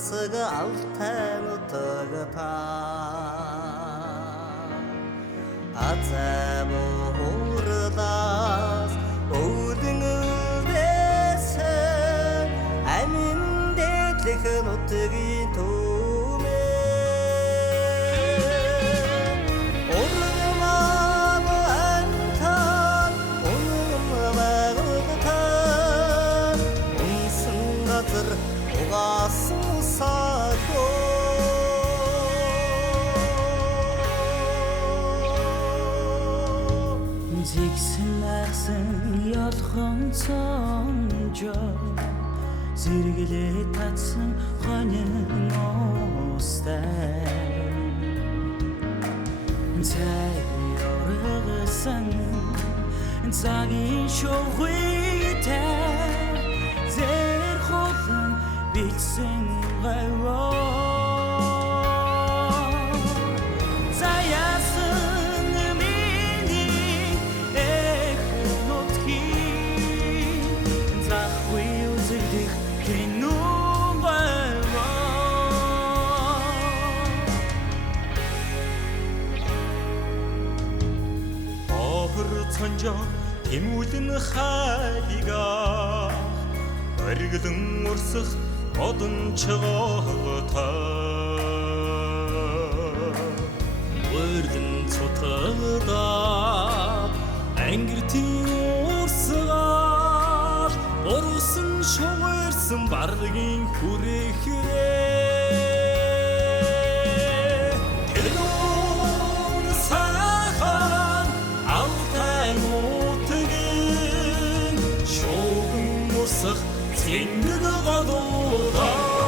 тансыг алтай нутагта азаб хурлаас өвдөн үлдээсэн амин дэдлэх нутгийн түмээ урман антан унмагтан унсан газар угаасан саадoo Зигсэнсэн ялхан цонжоо зэрэглээ татсан хонин устай Зайоргасан цагийн шугүйтэй зэр холон бичсэн гайваа Сонжоо тэмүүлэн хайлига оргилэн урсах одон чоголтой өргөн цутгада ангиртын урсгаар борусан шуурсан баргийн хүрээхрээ Зингэг гадуугаа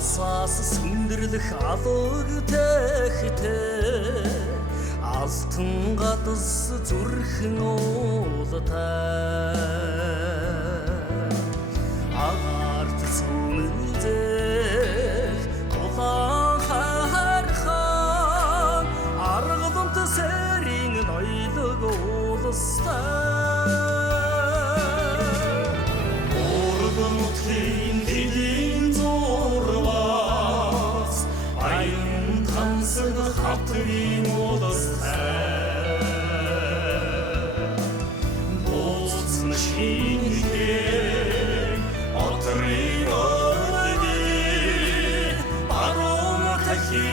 Алсаас сүндэрлэх алууг тэхтэй алтан гадас зүрхэн уултай агаарт сүмэлдэх улаан хархан аргалант сэрийн ноёлог уулстай урган утгийн дэлийн хатгийн улстай боцсон шинэхээ отрын ордын баруун тахи